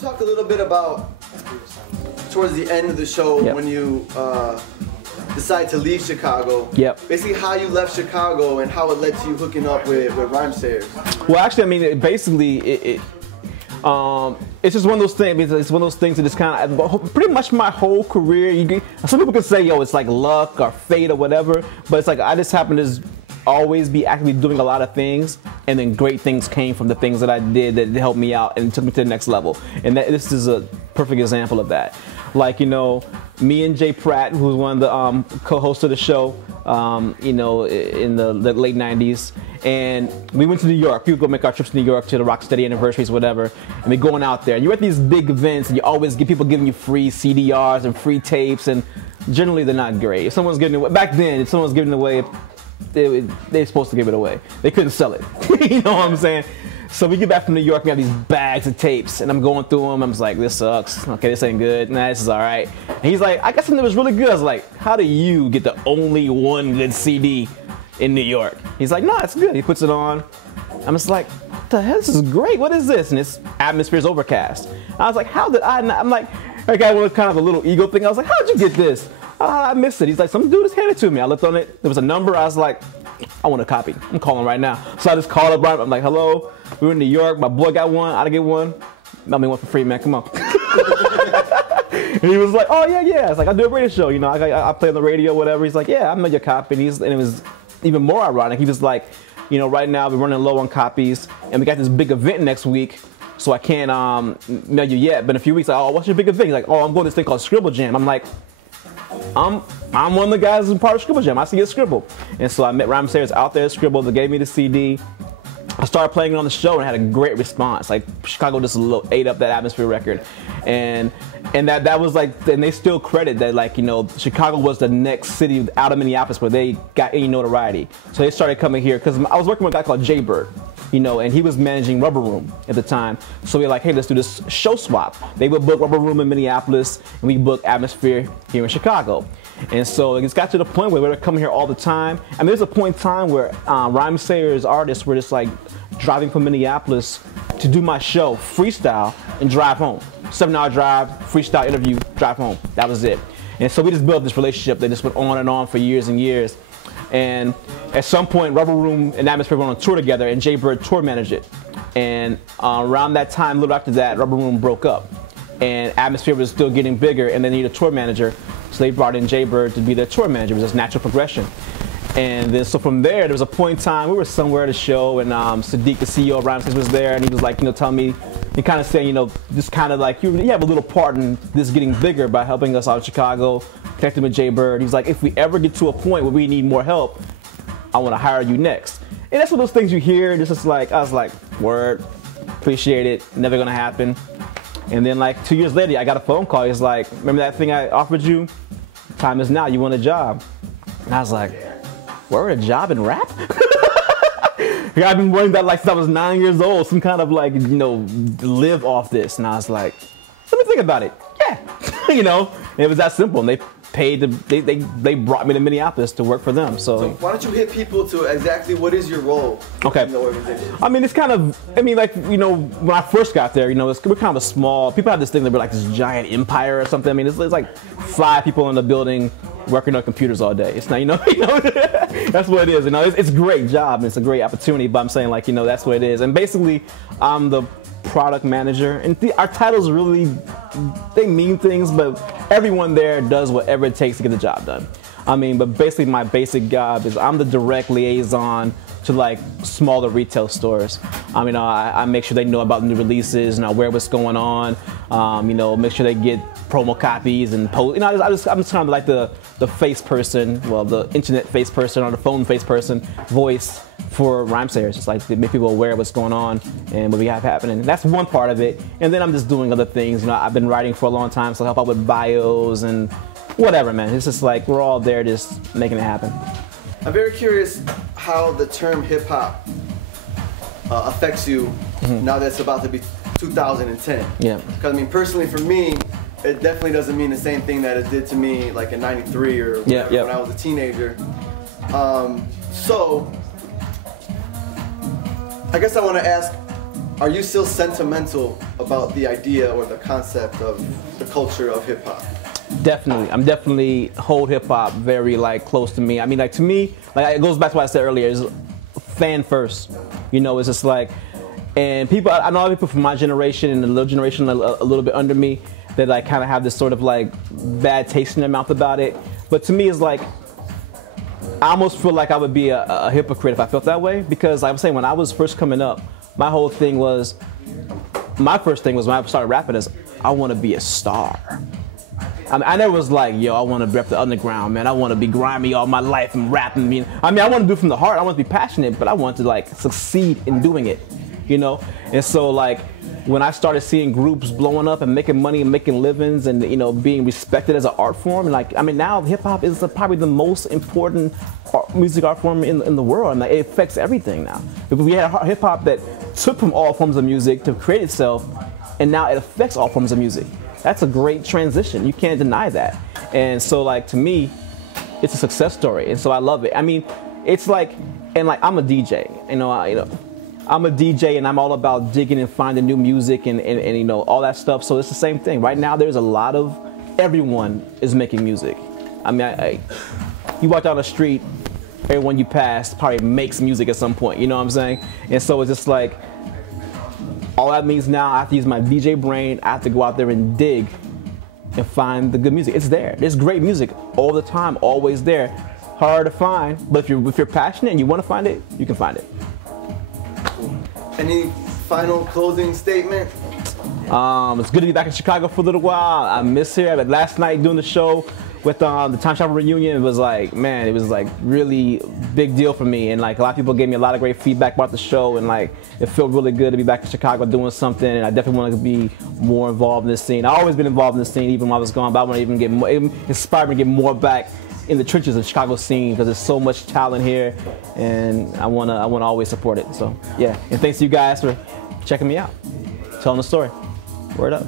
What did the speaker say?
talk a little bit about towards the end of the show when you decide to leave Chicago. Basically how you left Chicago and how it led to you hooking up with Rhymesayers. Well, actually, I mean, basically, it's just one of those things. It's one of those things that just kind of pretty much my whole career. Some people could say, yo, it's like luck or fate or whatever, but it's like I just happen to always be actively doing a lot of things, and then great things came from the things that I did that helped me out and took me to the next level. And this is a perfect example of that. Like, you know, me and Jay Pratt, who's one of the co-hosts of the show, you know, in the late 90s, and we went to New York. We would go make our trips to New York to the Rocksteady anniversaries, whatever, and we're going out there. And you're at these big events, and you always get people giving you free CDRs and free tapes, and generally they're not great. If someone's giving away, back then, if someone's giving away, they're supposed to give it away. They couldn't sell it. You know what I'm saying? So we get back from New York, we have these bags of tapes, and I'm going through them. I'm just like, this sucks. Okay, this ain't good. Nah, this is all right. And he's like, I got something that was really good. I was like, how do you get the only one good CD in New York? He's like, no, it's good. He puts it on. I'm just like, what the hell? This is great. What is this? And it's Atmosphere's Overcast. I was like, how did I not? I'm like, I got kind of a little ego thing. I was like, how'd you get this? I missed it. He's like, some dude just handed it to me. I looked on it. There was a number. I was like, I want a copy. I'm calling right now. So I just called up. I'm like, hello. We were in New York. My boy got one. I didn't get one. Mail me one for free, man. Come on. And he was like, oh, yeah, yeah. I was like, I do a radio show. You know, I play on the radio, whatever. He's like, yeah, I made your copy. And it was even more ironic. He was like, you know, right now we're running low on copies. And we got this big event next week. So I can't mail you yet. But in a few weeks, like, oh, what's your big event? He's like, oh, I'm going to this thing called Scribble Jam. I'm like, I'm one of the guys who's part of Scribble Jam. I see a Scribble. And so I met Rhymesayers out there at Scribble. They gave me the CD. I started playing it on the show and had a great response. Like, Chicago just ate up that Atmosphere record. And that was like, and they still credit that, like, you know, Chicago was the next city out of Minneapolis where they got any notoriety. So they started coming here, because I was working with a guy called Jaybird, you know, and he was managing Rubber Room at the time. So we were like, hey, let's do this show swap. They would book Rubber Room in Minneapolis, and we book Atmosphere here in Chicago. And so it just got to the point where we were coming here all the time. And there's a point in time where Rhymesayers artists were just like driving from Minneapolis to do my show, freestyle, and drive home. 7-hour drive, freestyle interview, drive home. That was it. And so we just built this relationship that just went on and on for years and years. And at some point, Rubber Room and Atmosphere went on a tour together, and Jay Bird tour managed it. And around that time, a little after that, Rubber Room broke up. And Atmosphere was still getting bigger, and they needed a tour manager. So they brought in Jay Bird to be their tour manager. It was just natural progression. And then so from there was a point in time, we were somewhere at a show, and Sadiq, the CEO of Rhymesayers, was there, and he was like, you know, telling me, he kind of saying, you know, just kind of like, you have a little part in this getting bigger by helping us out in Chicago, connecting with Jay Bird. He's like, if we ever get to a point where we need more help, I want to hire you next. And that's one of those things you hear, and it's just like, I was like, word, appreciate it, never gonna happen. And then like 2 years later, I got a phone call. He's like, remember that thing I offered you? Time is now, you want a job. And I was like, word, a job in rap? I've been wanting that like since I was 9 years old, some kind of like, you know, live off this. And I was like, let me think about it. Yeah, you know, and it was that simple. And they paid, they brought me to Minneapolis to work for them. So why don't you hit people to exactly what is your role in the organization? I mean, it's kind of, I mean, like, you know, when I first got there, you know, we're kind of a small, people have this thing that we're like this giant empire or something. I mean, it's like 5 people in the building working on computers all day. It's not, you know, that's what it is. You know, it's a great job and it's a great opportunity, but I'm saying, like, you know, that's what it is. And basically, I'm the product manager, and our titles really, they mean things, but everyone there does whatever it takes to get the job done. I mean, but basically my basic job is I'm the direct liaison to like smaller retail stores. You know, I make sure they know about new releases and aware what's going on. You know, make sure they get promo copies and post. You know, I'm just kind of like the face person, well, the internet face person or the phone face person, voice for Rhymesayers. It's like to make people aware of what's going on and what we have happening. That's one part of it. And then I'm just doing other things. You know, I've been writing for a long time, so I help out with bios and whatever, man. It's just like we're all there just making it happen. I'm very curious how the term hip-hop affects you now that it's about to be 2010. Yeah. Because, I mean, personally for me, it definitely doesn't mean the same thing that it did to me like in '93 or whatever, when I was a teenager. So, I guess I want to ask, are you still sentimental about the idea or the concept of the culture of hip hop? Definitely. I'm definitely hold hip hop very like close to me. I mean, like to me, like it goes back to what I said earlier, is fan first. You know, it's just like, and people, I know people from my generation and the little generation a little bit under me that like kind of have this sort of like bad taste in their mouth about it. But to me, it's like, I almost feel like I would be a hypocrite if I felt that way, because like I'm saying, when I was first coming up, my whole thing was, my first thing was when I started rapping is, I want to be a star. I mean, I never was like, yo, I want to rep the underground, man. I want to be grimy all my life and rapping. I mean, I want to do it from the heart. I want to be passionate, but I want to like succeed in doing it, you know? And so like, when I started seeing groups blowing up and making money and making livings and, you know, being respected as an art form, and like, I mean, now hip hop is probably the most important music art form in the world. And like, it affects everything now. Because we had hip hop that took from all forms of music to create itself, and now it affects all forms of music. That's a great transition. You can't deny that. And so like, to me, it's a success story. And so I love it. I mean, it's like, and like, I'm a DJ, I'm a DJ and I'm all about digging and finding new music and you know, all that stuff. So it's the same thing. Right now, there's a lot of, everyone is making music. I mean, you walk down the street, everyone you pass probably makes music at some point, you know what I'm saying? And so it's just like, all that means now, I have to use my DJ brain, I have to go out there and dig and find the good music. It's there. There's great music all the time, always there. Hard to find, but if you're passionate and you want to find it, you can find it. Any final closing statement? It's good to be back in Chicago for a little while. I miss here. Like last night doing the show with the Time Shopper reunion, it was like, man, it was like really big deal for me. And like a lot of people gave me a lot of great feedback about the show, and like it felt really good to be back in Chicago doing something. And I definitely want to be more involved in this scene. I've always been involved in this scene, even when I was gone, but I want to even get more, it inspired me to get more back in the trenches of the Chicago scene, because there's so much talent here, and I wanna always support it. So yeah, and thanks to you guys for checking me out, telling the story. Word up.